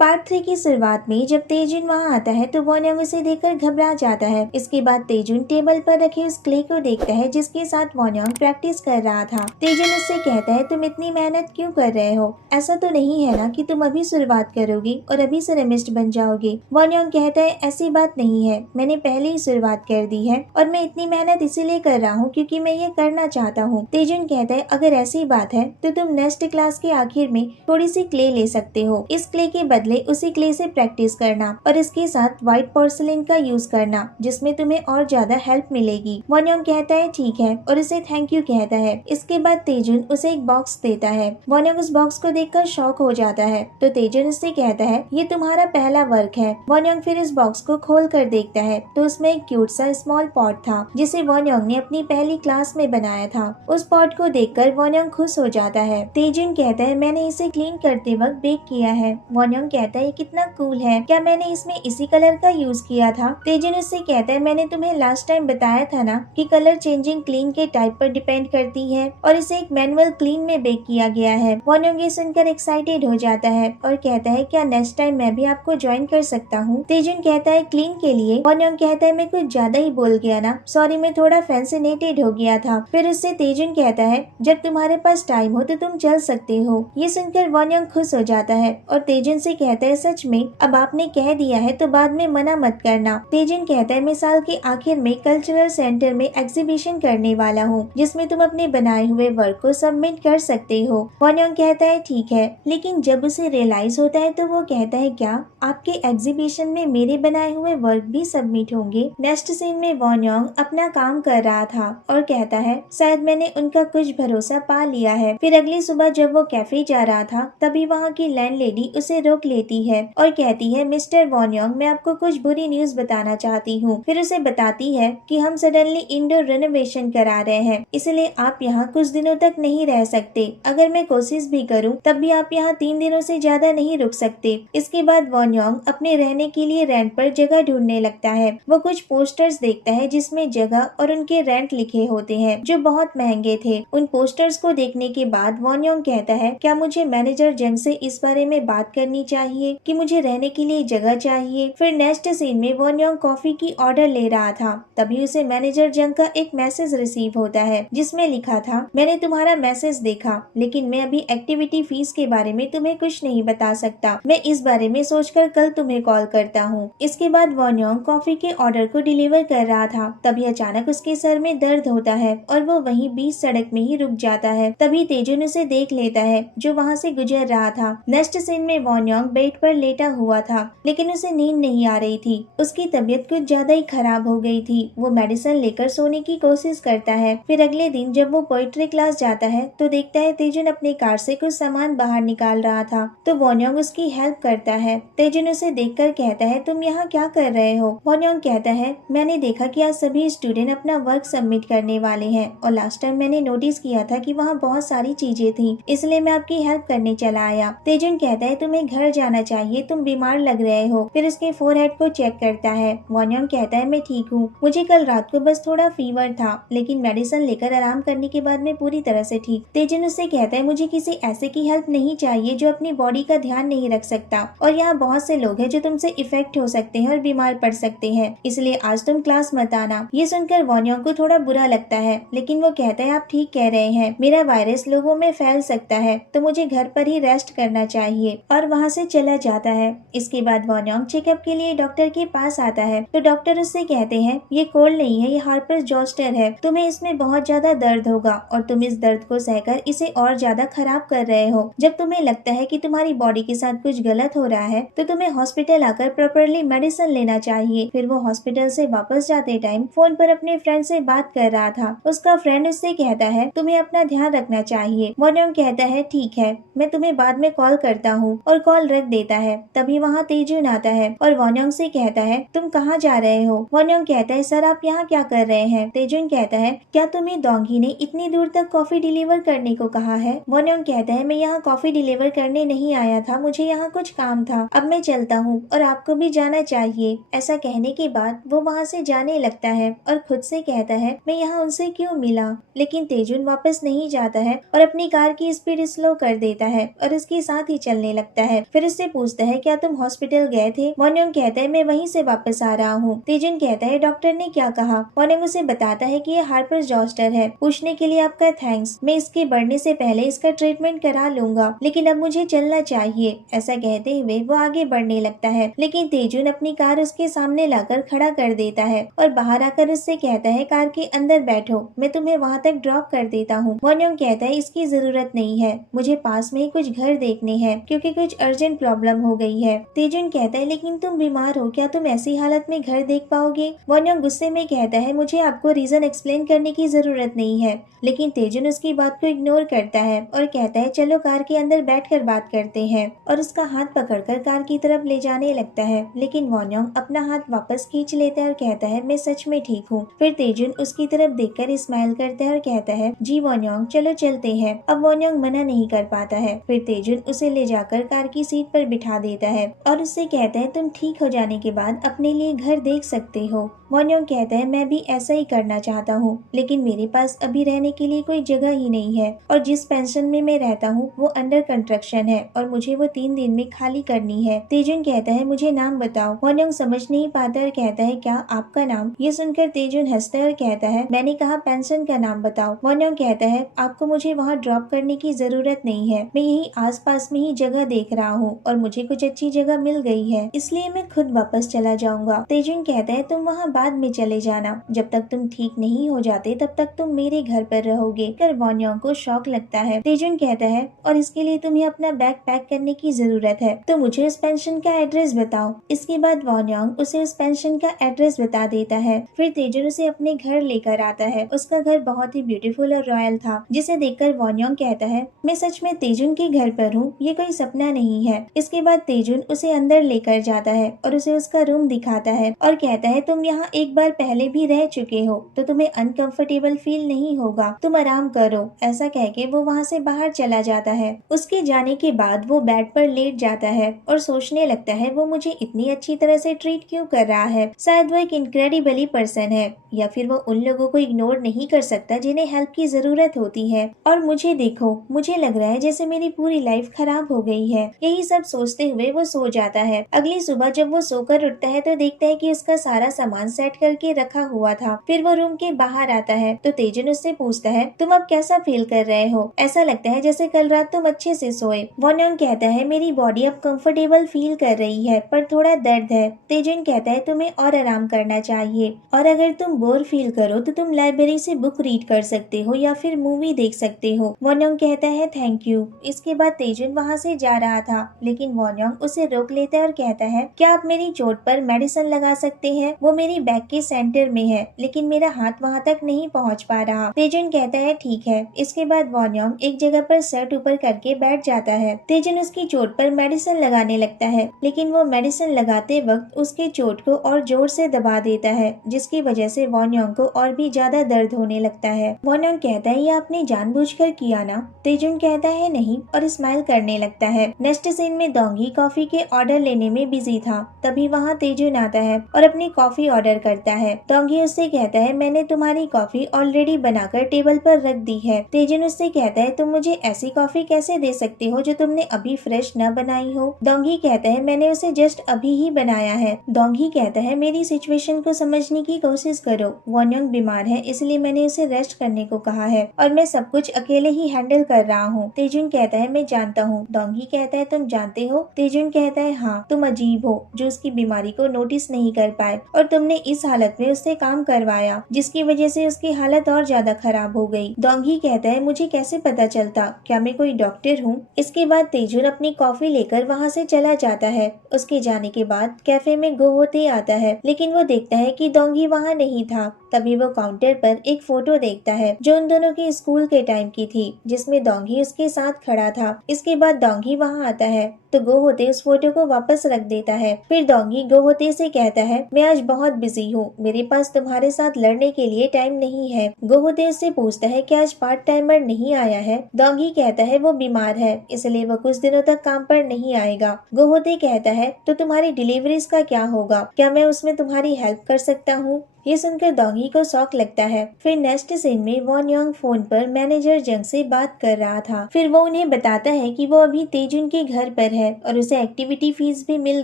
Part 3 की शुरुआत में जब तेजुन वहाँ आता है तो वॉन्योंग उसे देखकर घबरा जाता है। इसके बाद तेजुन टेबल पर रखे उस क्ले को देखता है जिसके साथ वॉन्योंग प्रैक्टिस कर रहा था। तेजुन उससे कहता है तुम इतनी मेहनत क्यों कर रहे हो? ऐसा तो नहीं है ना कि तुम अभी शुरुआत करोगी और अभी सेरेमिस्ट बन जाओगे? वॉन्योंग कहता है ऐसी बात नहीं है, मैंने पहले ही शुरुआत कर दी है और मैं इतनी मेहनत इसीलिए कर रहा हूँ क्योंकि मैं ये करना चाहता हूँ। तेजुन कहता है अगर ऐसी बात है तो तुम नेक्स्ट क्लास के आखिर में थोड़ी सी क्ले ले सकते हो। इस क्ले के बदले उसी क्ले से प्रैक्टिस करना और इसके साथ व्हाइट पोर्सिलेन का यूज करना जिसमें तुम्हें और ज्यादा हेल्प मिलेगी। वॉन्योंग कहता है ठीक है और उसे थैंक यू कहता है। इसके बाद तेजुन उसे एक बॉक्स देता है। वॉन्योंग उस बॉक्स को देखकर शॉक हो जाता है तो तेजुन उससे कहता है ये तुम्हारा पहला वर्क है। वॉन्योंग फिर इस बॉक्स को खोल कर देखता है तो उसमें एक क्यूट सा स्मॉल पॉट था जिसे वॉन्योंग ने अपनी पहली क्लास में बनाया था। उस पॉट को देखकर वॉन्योंग खुश हो जाता है। तेजुन कहता है मैंने इसे क्लीन करते वक्त बेक किया है। वॉन्योंग कहता है कितना कूल है, क्या मैंने इसमें इसी कलर का यूज किया था? तेजुन उससे कहता है मैंने तुम्हें लास्ट टाइम बताया था ना कि कलर चेंजिंग क्लीन के टाइप पर डिपेंड करती है और इसे एक मैनुअल क्लीन में बेक किया गया है। वॉन्योंग ये सुनकर एक्साइटेड हो जाता है और कहता है क्या नेक्स्ट टाइम मैं भी आपको ज्वाइन कर सकता हूँ? तेजुन कहता है क्लीन के लिए? वॉन्योंग कहता है मैं कुछ ज्यादा ही बोल गया ना, सॉरी मैं थोड़ा फैसिनेटेड हो गया था। फिर उससे तेजुन कहता है जब तुम्हारे पास टाइम हो तो तुम चल सकते हो। ये सुनकर वॉन्योंग खुश हो जाता है और तेजुन से कहता है सच में? अब आपने कह दिया है तो बाद में मना मत करना। तेजुन कहता है मैं साल के आखिर में कल्चरल सेंटर में एग्जीबिशन करने वाला हूँ जिसमें तुम अपने बनाए हुए वर्क को सबमिट कर सकते हो। वॉन्योंग कहता है ठीक है, लेकिन जब उसे रियलाइज होता है तो वो कहता है क्या आपके एग्जीबिशन में मेरे बनाए हुए वर्क भी सबमिट होंगे? नेक्स्ट सीन में वॉन्योंग अपना काम कर रहा था और कहता है शायद मैंने उनका कुछ भरोसा पा लिया है। फिर अगली सुबह जब वो कैफे जा रहा था तभी वहाँ की लैंडलेडी उसे रोक लेती है और कहती है मिस्टर वॉन्योंग मैं आपको कुछ बुरी न्यूज बताना चाहती हूँ। फिर उसे बताती है कि हम सडनली इंडोर रेनोवेशन करा रहे हैं इसलिए आप यहाँ कुछ दिनों तक नहीं रह सकते। अगर मैं कोशिश भी करूँ तब भी आप यहाँ 3 दिनों से ज्यादा नहीं रुक सकते। इसके बाद वॉन्योंग अपने रहने के लिए रेंट पर जगह ढूंढने लगता है। वो कुछ पोस्टर्स देखता है जिसमें जगह और उनके रेंट लिखे होते हैं जो बहुत महंगे थे। उन पोस्टर्स को देखने के बाद वॉन्योंग कहता है क्या मुझे मैनेजर जंग से इस बारे में बात करनी चाहिए कि मुझे रहने के लिए जगह चाहिए। फिर नेक्स्ट सीन में वॉन्योंग कॉफी की ऑर्डर ले रहा था तभी उसे मैनेजर जंग का एक मैसेज रिसीव होता है जिसमें लिखा था मैंने तुम्हारा मैसेज देखा लेकिन मैं अभी एक्टिविटी फीस के बारे में तुम्हें कुछ नहीं बता सकता। मैं इस बारे में सोचकर कल तुम्हें कॉल करता हूँ। इसके बाद वॉन्योंग कॉफी के ऑर्डर को डिलीवर कर रहा था तभी अचानक उसके सर में दर्द होता है और वो वहीं बीच सड़क में ही रुक जाता है। तभी तेजुन उसे देख लेता है जो वहाँ से गुजर रहा था। नेक्स्ट सीन में वॉन्योंग बेड पर लेटा हुआ था लेकिन उसे नींद नहीं आ रही थी। उसकी तबीयत कुछ ज्यादा ही खराब हो गई थी। वो मेडिसिन लेकर सोने की कोशिश करता है। फिर अगले दिन जब वो पोइट्री क्लास जाता है तो देखता है तेजुन अपने कार से कुछ सामान बाहर निकाल रहा था तो वॉन्योंग उसकी हेल्प करता है। तेजुन उसे देखकर कहता है तुम यहाँ क्या कर रहे हो? वॉन्योंग कहता है मैंने देखा कि आज सभी स्टूडेंट अपना वर्क सबमिट करने वाले हैं और लास्ट टाइम मैंने नोटिस किया था कि वहाँ बहुत सारी चीजें थी इसलिए मैं आपकी हेल्प करने चला आया। तेजुन कहता है तुम्हें घर जाना चाहिए, तुम बीमार लग रहे हो। फिर उसके फोरहेड को चेक करता है। वॉन्योंग कहता है मैं ठीक हूँ, मुझे कल रात को बस थोड़ा फीवर था लेकिन मेडिसिन लेकर आराम करने के बाद मैं पूरी तरह से ठीक। तेजुन उससे कहता है मुझे किसी ऐसे की हेल्प नहीं चाहिए जो अपनी बॉडी का ध्यान नहीं रख सकता और यहाँ बहुत से लोग हैं जो तुमसे इफेक्ट हो सकते हैं और बीमार पड़ सकते हैं इसलिए आज तुम क्लास मत आना। ये सुनकर वॉन्योंग को थोड़ा बुरा लगता है लेकिन वो कहता है आप ठीक कह रहे हैं, मेरा वायरस लोगों में फैल सकता है तो मुझे घर पर ही रेस्ट करना चाहिए और वहाँ से चला जाता है। इसके बाद वॉन्योंग चेकअप के लिए डॉक्टर के पास आता है तो डॉक्टर उससे कहते हैं ये कोल्ड नहीं है, ये हार्पर जोस्टर है, तुम्हें इसमें बहुत ज्यादा दर्द होगा और तुम इस दर्द को सहकर इसे और ज्यादा खराब कर रहे हो। जब तुम्हें लगता है कि तुम्हारी बॉडी के साथ कुछ गलत हो रहा है तो तुम्हें हॉस्पिटल आकर प्रॉपरली मेडिसिन लेना चाहिए। फिर वो हॉस्पिटल से वापस जाते टाइम फोन पर अपने फ्रेंड से बात कर रहा था। उसका फ्रेंड उससे कहता है तुम्हें अपना ध्यान रखना चाहिए। वॉन्योंग कहता है ठीक है, मैं तुम्हें बाद में कॉल करता हूँ और कॉल रख देता है। तभी वहाँ तेजुन आता है और वॉन्योंग से कहता है तुम कहाँ जा रहे हो? वॉन्योंग कहता है सर आप यहाँ क्या कर रहे हैं? तेजुन कहता है क्या तुम्हें डोंगी ने इतनी दूर तक कॉफी डिलीवर करने को कहा है? वॉन्योंग कहता है मैं यहाँ कॉफी डिलीवर करने नहीं आया था, मुझे यहाँ कुछ काम था, अब मैं चलता हूँ और आपको भी जाना चाहिए। ऐसा कहने के बाद वो वहाँ से जाने लगता है और खुद से कहता है मैं यहाँ उनसे क्यों मिला। लेकिन तेजुन वापस नहीं जाता है और अपनी कार की स्पीड स्लो कर देता है और उसके साथ ही चलने लगता है। फिर उससे पूछता है क्या तुम हॉस्पिटल गए थे? वॉन योंग कहता है मैं वहीं से वापस आ रहा हूँ। तेजुन कहता है डॉक्टर ने क्या कहा? वॉन योंग उसे बताता है कि ये हार्पर जोस्टर है। पूछने के लिए आपका थैंक्स। मैं इसके बढ़ने से पहले इसका ट्रीटमेंट करा लूंगा, लेकिन अब मुझे चलना चाहिए। ऐसा कहते हुए वो आगे बढ़ने लगता है, लेकिन तेजुन अपनी कार उसके सामने लाकर खड़ा कर देता है और बाहर आकर उससे कहता है कार के अंदर बैठो, मैं तुम्हें वहाँ तक ड्रॉप कर देता हूँ। वॉन योंग कहता है इसकी जरूरत नहीं है, मुझे पास में ही कुछ घर देखने हैं क्योंकि कुछ अर्जेंट प्रॉब्लम हो गई है। तेजुन कहता है लेकिन तुम बीमार हो, क्या तुम ऐसी हालत में घर देख पाओगे? वॉन योंग गुस्से में कहता है मुझे आपको रीजन एक्सप्लेन करने की जरूरत नहीं है, लेकिन तेजुन उसकी बात को इग्नोर करता है और कहता है चलो कार के अंदर बैठकर बात करते हैं, और उसका हाथ पकड़कर कार की तरफ ले जाने लगता है। लेकिन वॉन योंग अपना हाथ वापस खींच लेता है और कहता है मैं सच में ठीक हूँ। फिर तेजुन उसकी तरफ देखकर स्माइल करता है और कहता है जी वॉन योंग चलो चलते हैं। अब वॉन योंग मना नहीं कर पाता है। फिर तेजुन उसे ले जाकर कार की सीट पर बिठा देता है और उससे कहता है तुम ठीक हो जाने के बाद अपने लिए घर देख सकते हो। वॉन योंग कहता है मैं भी ऐसा ही करना चाहता हूँ, लेकिन मेरे पास अभी रहने के लिए कोई जगह ही नहीं है और जिस पेंशन में मैं रहता हूँ वो अंडर कंस्ट्रक्शन है और मुझे वो 3 दिन में खाली करनी है। तेजुन कहता है मुझे नाम बताओ। वॉन योंग समझ नहीं पाता और कहता है क्या आपका नाम? ये सुनकर तेजुन हंसता है और कहता है मैंने कहा पेंशन का नाम बताओ। वॉन योंग कहता है आपको मुझे वहाँ ड्रॉप करने की जरूरत नहीं है, मैं यही आस पास में ही जगह देख रहा हूँ और मुझे कुछ अच्छी जगह मिल गई है, इसलिए मैं खुद वापस चला जाऊंगा। तेजुन कहता है तुम वहाँ बाद में चले जाना, जब तक तुम ठीक नहीं हो जाते तब तक तुम मेरे घर पर रहोगे। कर वॉन योंग को शौक लगता है। तेजुन कहता है और इसके लिए तुम्हें अपना बैग पैक करने की जरूरत है, तो मुझे उस पेंशन का एड्रेस बताओ। इसके बाद वॉन योंग उसे उस पेंशन का एड्रेस बता देता है। फिर तेजुन उसे अपने घर लेकर आता है। उसका घर बहुत ही ब्यूटीफुल और रॉयल था, जिसे देखकर वॉन योंग कहता है मैं सच में तेजुन के घर पर हूँ, ये कोई सपना नहीं है। इसके बाद तेजुन उसे अंदर लेकर जाता है और उसे उसका रूम दिखाता है और कहता है तुम यहाँ एक बार पहले भी रह चुके हो तो तुम्हें अनकंफर्टेबल फील नहीं होगा, तुम आराम करो। ऐसा कह के वो वहाँ से बाहर चला जाता है। उसके जाने के बाद वो बेड पर लेट जाता है और सोचने लगता है वो मुझे इतनी अच्छी तरह से ट्रीट क्यों कर रहा है, शायद वो एक इनक्रेडिबली पर्सन है, या फिर वो उन लोगों को इग्नोर नहीं कर सकता जिन्हें हेल्प की जरूरत होती है। और मुझे देखो, मुझे लग रहा है जैसे मेरी पूरी लाइफ खराब हो गई है। यही सब सोचते हुए वो सो जाता है। अगली सुबह जब वो सोकर उठता है तो देखता है कि उसका सारा सामान सेट करके रखा हुआ था। फिर वो रूम के बाहर आता है तो तेजुन उससे पूछता है तुम अब कैसा फील कर रहे हो? ऐसा लगता है जैसे कल रात तुम अच्छे से सोए। वॉन योंग कहता है मेरी बॉडी अब कंफर्टेबल फील कर रही है पर थोड़ा दर्द है। तेजुन कहता है तुम्हें और आराम करना चाहिए, और अगर तुम बोर फील करो तो तुम लाइब्रेरी से बुक रीड कर सकते हो या फिर मूवी देख सकते हो। वॉन योंग कहता है थैंक यू। इसके बाद तेजुन वहाँ से जा रहा था, लेकिन वॉन योंग उसे रोक लेता है और कहता है क्या आप मेरी चोट पर मेडिसिन लगा सकते हैं? वो मेरी बैग के सेंटर में है, लेकिन मेरा हाथ वहाँ तक नहीं पहुँच पा रहा। तेजुन कहता है ठीक है। इसके बाद वॉन योंग एक जगह पर सर ऊपर करके बैठ जाता है। तेजुन उसकी चोट पर मेडिसिन लगाने लगता है, लेकिन वो मेडिसिन लगाते वक्त उसके चोट को और जोर से दबा देता है, जिसकी वजह से वॉन योंग को और भी ज्यादा दर्द होने लगता है। वॉन योंग कहता है ये आपने जानबूझकर किया ना? तेजुन कहता है नहीं, और स्माइल करने लगता है। नेक्स्ट सीन में डोंगी कॉफी के ऑर्डर लेने में बिजी था। तभी वहाँ तेजुन आता है और अपनी कॉफी ऑर्डर करता है। डोंगी उससे कहता है मैंने तुम्हारी कॉफी ऑलरेडी बनाकर टेबल पर रख दी है। तेजुन उससे कहता है तुम मुझे ऐसी कॉफी कैसे दे सकते हो जो तुमने अभी फ्रेश न बनाई हो? डोंगी कहता है मैंने उसे जस्ट अभी ही बनाया है। डोंगी कहता है मेरी सिचुएशन को समझने की कोशिश करो। वॉन योंग बीमार है, इसलिए मैंने उसे रेस्ट करने को कहा है और मैं सब कुछ अकेले ही हैंडल कर रहा हूँ। तेजुन कहता है मैं जानता हूँ। डोंगी कहता है तुम जानते हो? तेजुन कहता है हाँ, तुम अजीब हो जो उसकी बीमारी को नोटिस नहीं कर पाए, और तुमने इस हालत में उससे काम करवाया जिसकी वजह से उसकी हालत और ज्यादा खराब हो गई। डोंगी कहता है मुझे कैसे पता चलता, क्या मैं कोई डॉक्टर हूँ? इसके बाद तेजुन अपनी कॉफी लेकर वहाँ से चला जाता है। उसके जाने के बाद कैफे में गो होते आता है, लेकिन वो देखता है कि डोंगी वहाँ नहीं था। तभी वो काउंटर पर एक फोटो देखता है जो उन दोनों के स्कूल के टाइम की थी, जिसमें डोंगी उसके साथ खड़ा था। इसके बाद डोंगी वहाँ आता है तो गो होते उस फोटो को वापस रख देता है। फिर डोंगी गो होते से कहता है मैं आज बहुत बिजी हूँ, मेरे पास तुम्हारे साथ लड़ने के लिए टाइम नहीं है। गो होते उससे पूछता है क्या आज पार्ट टाइमर नहीं आया है? डोंगी कहता है वो बीमार है, इसलिए वो कुछ दिनों तक काम पर नहीं आएगा। गो होते कहता है तो तुम्हारी डिलीवरीज का क्या होगा, क्या मैं उसमें तुम्हारी हेल्प कर सकता हूँ? ये सुनकर डोंगी को शौक लगता है। फिर नेक्स्ट सीन में वॉन योंग फोन पर मैनेजर जंग से बात कर रहा था। फिर वो उन्हें बताता है कि वो अभी तेजुन के घर पर है और उसे एक्टिविटी फीस भी मिल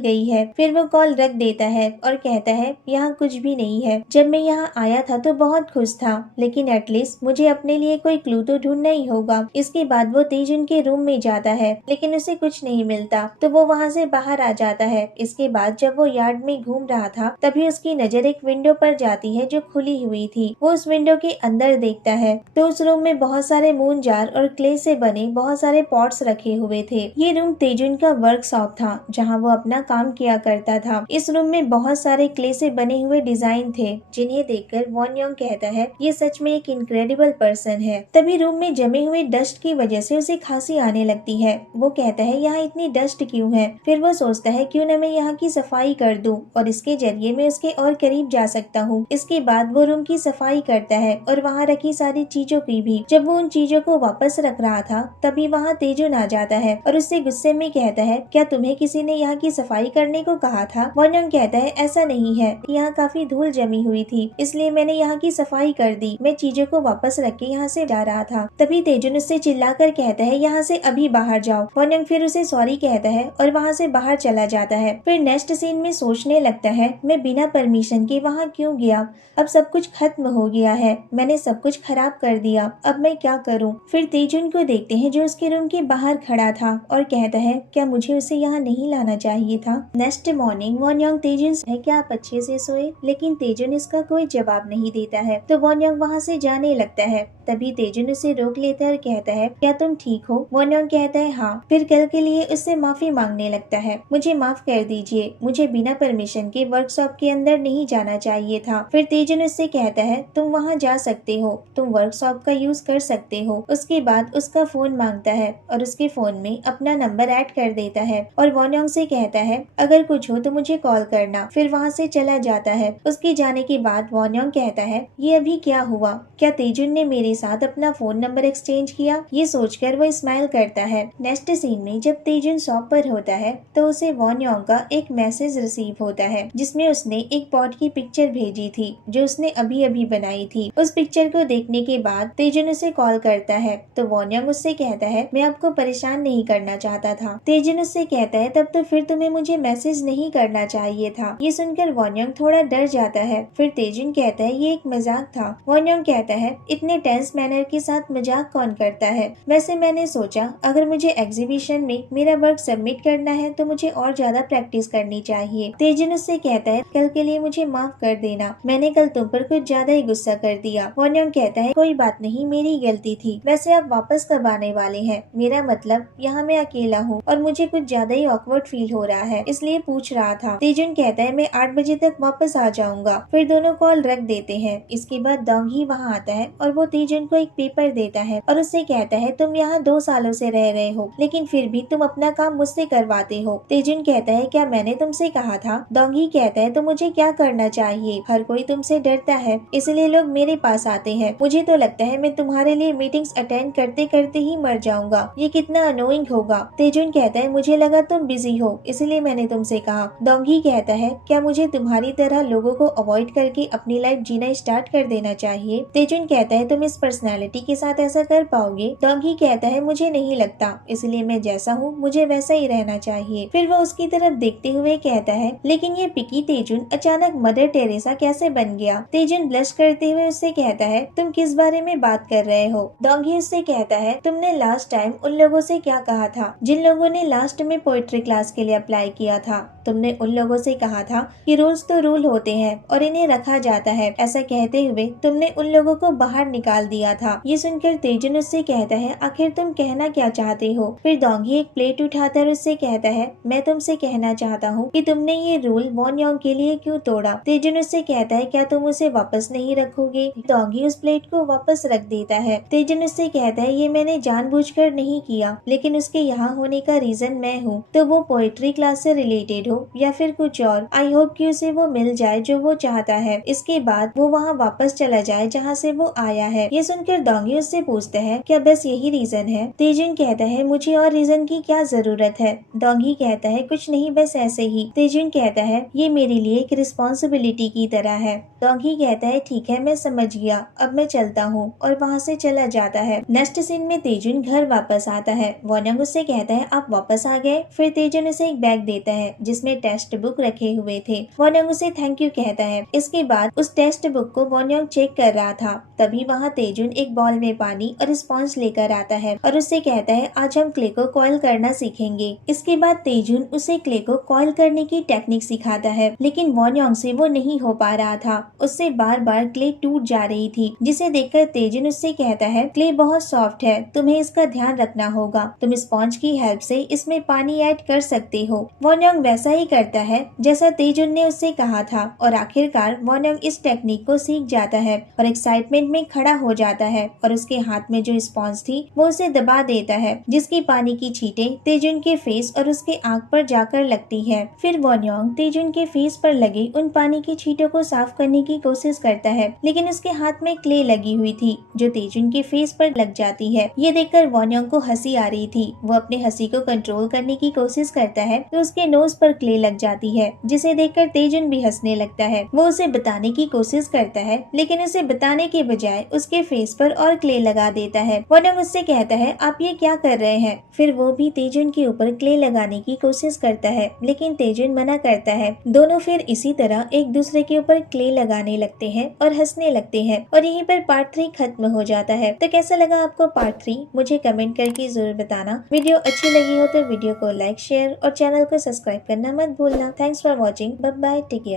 गई है। फिर वो कॉल रख देता है और कहता है यहाँ कुछ भी नहीं है। जब मैं यहाँ आया था तो बहुत खुश था, लेकिन एटलीस्ट मुझे अपने लिए कोई क्लू तो ढूंढना ही होगा। इसके बाद वो तेजुन के रूम में जाता है, लेकिन उसे कुछ नहीं मिलता, तो वो वहाँ से बाहर आ जाता है। इसके बाद जब वो यार्ड में घूम रहा था, तभी उसकी नजर एक विंडो पर जाती है जो खुली हुई थी। वो उस विंडो के अंदर देखता है तो उस रूम में बहुत सारे मून जार और क्ले से बने बहुत सारे पॉट्स रखे हुए थे। ये रूम तेजुन का वर्कशॉप था, जहाँ वो अपना काम किया करता था। इस रूम में बहुत सारे क्ले से बने हुए डिजाइन थे, जिन्हें देखकर वॉन योंग कहता है ये सच में एक इनक्रेडिबल पर्सन है। तभी रूम में जमे हुए डस्ट की वजह से उसे खांसी आने लगती है। वो कहता है यहाँ इतनी डस्ट क्यों है। फिर वो सोचता है क्यों न मैं यहाँ की सफाई कर दूं और इसके जरिए मैं उसके और करीब जा सकता हूँ। इसके बाद वो रूम की सफाई करता है और वहाँ रखी सारी चीजों की भी। जब वो उन चीजों को वापस रख रहा था, तभी वहाँ तेजुन आ जाता है और उससे गुस्से में कहता है क्या तुम्हें किसी ने यहाँ की सफाई करने को कहा था। वॉन योंग कहता है ऐसा नहीं है, यहाँ काफी धूल जमी हुई थी, इसलिए मैंने यहाँ की सफाई कर दी। मैं चीजों को वापस रख के यहाँ से जा रहा था। तभी तेजुन उससे चिल्लाकर कहता है यहाँ से अभी बाहर जाओ। वॉन योंग फिर उसे सॉरी कहता है और वहाँ से बाहर चला जाता है। फिर नेक्स्ट सीन में सोचने लगता है मैं बिना परमिशन के वहाँ क्यों गया। अब सब कुछ खत्म हो गया है, मैंने सब कुछ खराब कर दिया, अब मैं क्या करूं। फिर तेजुन को देखते हैं जो उसके रूम के बाहर खड़ा था और कहता है क्या मुझे उसे यहाँ नहीं लाना चाहिए था। नेक्स्ट मॉर्निंग वॉन योंग तेजुन से क्या आप अच्छे से सोए, लेकिन तेजुन इसका कोई जवाब नहीं देता है। तो वॉन योंग वहाँ से जाने लगता है। तभी तेजुन उसे रोक लेता है और कहता है क्या तुम ठीक हो। वॉन योंग कहता है हाँ। फिर कल के लिए उससे माफी मांगने लगता है। मुझे माफ कर दीजिए, मुझे बिना परमिशन के वर्कशॉप के अंदर नहीं जाना चाहिए था। फिर तेजुन उससे कहता है तुम वहाँ जा सकते हो, तुम वर्कशॉप का यूज कर सकते हो। उसके बाद उसका फोन मांगता है और उसके फोन में अपना नंबर ऐड कर देता है और वॉन योंग से कहता है अगर कुछ हो तो मुझे कॉल करना। फिर वहाँ से चला जाता है। उसके जाने के बाद वॉन योंग कहता है ये अभी क्या हुआ, क्या तेजुन ने मेरे साथ अपना फोन नंबर एक्सचेंज किया। ये सोचकर वो स्माइल करता है। नेक्स्ट सीन में जब तेजुन शॉप पर होता है तो उसे वॉन योंग का एक मैसेज रिसीव होता है, जिसमें उसने एक पॉट की पिक्चर भेजी थी जो उसने अभी अभी बनाई थी। उस पिक्चर को देखने के बाद तेजुन उसे कॉल करता है तो वॉन योंग उससे कहता है मैं आपको परेशान नहीं करना चाहता था। तेजुन उससे कहता है तब तो फिर तुम्हें मुझे मैसेज नहीं करना चाहिए था। ये सुनकर वॉन योंग थोड़ा डर जाता है। फिर तेजुन कहता है ये एक मजाक था। वॉन योंग कहता है इतने टेंस मैनर के साथ मजाक कौन करता है। वैसे मैंने सोचा अगर मुझे एग्जीबिशन में मेरा वर्क सबमिट करना है तो मुझे और ज्यादा प्रैक्टिस करनी चाहिए। तेजुन उससे कहता है कल के लिए मुझे माफ कर देना, मैंने कल तुम पर कुछ ज्यादा ही गुस्सा कर दिया। वॉन योंग कहता है कोई बात नहीं, मेरी गलती थी। वैसे आप वापस कब आने वाले हैं। मेरा मतलब यहाँ मैं अकेला हूँ और मुझे कुछ ज्यादा ही ऑकवर्ड फील हो रहा है, इसलिए पूछ रहा था। तेजुन कहता है मैं 8 बजे तक वापस आ जाऊंगा। फिर दोनों कॉल रख देते हैं। इसके बाद डोंगी वहाँ आता है और वो तेजुन को एक पेपर देता है और उससे कहता है तुम यहाँ 2 सालों से रह रहे हो, लेकिन फिर भी तुम अपना काम मुझसे करवाते हो। तेजुन कहता है क्या मैंने तुमसे कहा था। डोंगी कहता है तो मुझे क्या करना चाहिए, हर कोई तुमसे डरता है, इसलिए लोग मेरे पास आते हैं। मुझे तो लगता है मैं तुम्हारे लिए मीटिंग्स अटेंड करते करते ही मर जाऊंगा, ये कितना अनोइंग होगा। तेजुन कहता है मुझे लगा तुम बिजी हो, इसलिए मैंने तुमसे कहा। डोंगी कहता है क्या मुझे तुम्हारी तरह लोगों को अवॉइड करके अपनी लाइफ जीना स्टार्ट कर देना चाहिए। तेजुन कहता है तुम इस पर्सनालिटी के साथ ऐसा कर पाओगे। डोंगी कहता है मुझे नहीं लगता, इसलिए मैं जैसा हूँ मुझे वैसा ही रहना चाहिए। फिर वो उसकी तरफ देखते हुए कहता है लेकिन ये पिकी तेजुन अचानक मदर टेरेसा कैसे बन गया। तेजुन ब्लश करते हुए उससे कहता है तुम किस बारे में बात कर रहे हो। डोंगी उससे कहता है तुमने लास्ट टाइम उन लोगों से क्या कहा था जिन लोगों ने लास्ट में पोएट्री क्लास के लिए अप्लाई किया था। तुमने उन लोगों से कहा था कि रूल्स तो रूल होते हैं और इन्हें रखा जाता है। ऐसा कहते हुए तुमने उन लोगों को बाहर निकाल दिया था। ये सुनकर तेजुन उससे कहता है आखिर तुम कहना क्या चाहते हो। फिर डोंगी एक प्लेट उठाकर उससे कहता है मैं तुमसे कहना चाहता हूँ कि तुमने ये रूल वॉन योंग के लिए क्यों तोड़ा। तेजुन उससे कहता है क्या तुम उसे वापस नहीं रखोगे। डोंगी उस प्लेट को वापस रख देता है। तेजुन उससे कहता है ये मैंने जानबूझकर नहीं किया, लेकिन उसके यहाँ होने का रीजन मैं हूँ, तो वो पोएट्री क्लास से रिलेटेड हो या फिर कुछ और। आई होप कि उसे वो मिल जाए जो वो चाहता है। इसके बाद वो वहाँ वापस चला जाए जहाँ से वो आया है। ये सुनकर डोंगी उससे पूछता है क्या बस यही रीजन है। तेजुन कहता है मुझे और रीजन की क्या जरूरत है। डोंगी कहता है कुछ नहीं, बस ऐसे ही। तेजुन कहता है ये मेरे लिए एक रिस्पॉन्सिबिलिटी की तरह है। डोंगी कहता है ठीक है, मैं समझ गया, अब मैं चलता हूँ, और वहाँ से चला जाता है। नेक्स्ट सीन में तेजुन घर वापस आता है। वॉन योंग उससे कहता है आप वापस आ गए। फिर तेजुन उसे एक बैग देता है जिसमें टेस्ट बुक रखे हुए थे। वॉन्योंग उसे थैंक यू कहता है। इसके बाद उस टेस्ट बुक को वॉन्योंग चेक कर रहा था, तभी वहाँ तेजुन एक बॉल में पानी और स्पॉन्ज लेकर आता है और उससे कहता है आज हम क्ले को कॉइल करना सीखेंगे। इसके बाद तेजुन उसे क्ले को कॉइल करने की टेक्निक सिखाता है, लेकिन वॉन्योंग से वो नहीं हो पा रहा था। उससे बार बार क्ले टूट जा रही थी, जिसे देखकर तेजुन उससे कहता है क्ले बहुत सॉफ्ट है, तुम्हें इसका ध्यान रखना होगा। तुम स्पॉन्ज की हेल्प से इसमें पानी ऐड कर सकते हो। वॉन्योंग वैसा ही करता है जैसा तेजुन ने उससे कहा था और आखिरकार वॉन्योंग इस टेक्निक को सीख जाता है और एक्साइटमेंट में खड़ा हो जाता है और उसके हाथ में जो स्पॉन्ज थी वो उसे दबा देता है, जिसकी पानी की छींटें तेजुन के फेस और उसके आंख पर जाकर लगती है। फिर वॉन्योंग तेजुन के फेस पर लगे उन पानी की छींटों को साफ करने की कोशिश करता है, लेकिन उसके हाथ में क्ले लगी हुई थी जो तेजुन के फेस पर लग जाती है। ये देखकर वॉन्योंग को हंसी आ रही थी। वो अपने हंसी को कंट्रोल करने की कोशिश करता है तो उसके नोज पर क्ले लग जाती है, जिसे देखकर तेजुन भी हंसने लगता है। वो उसे बताने की कोशिश करता है, लेकिन उसे बताने के बजाय उसके फेस पर और क्ले लगा देता है। वॉन्योंग उससे कहता है आप ये क्या कर रहे हैं। फिर वो भी तेजुन के ऊपर क्ले लगाने की कोशिश करता है, लेकिन तेजुन मना करता है। दोनों फिर इसी तरह एक दूसरे के ऊपर क्ले लगाने लगते हैं और हंसने लगते हैं और यहीं पर पार्ट 3 खत्म हो जाता है। तो कैसा लगा आपको पार्ट 3 मुझे कमेंट करके जरूर बताना। वीडियो अच्छी लगी हो तो वीडियो को लाइक शेयर और चैनल को सब्सक्राइब करना मत भूलना। Thanks for watching. Bye bye, take care.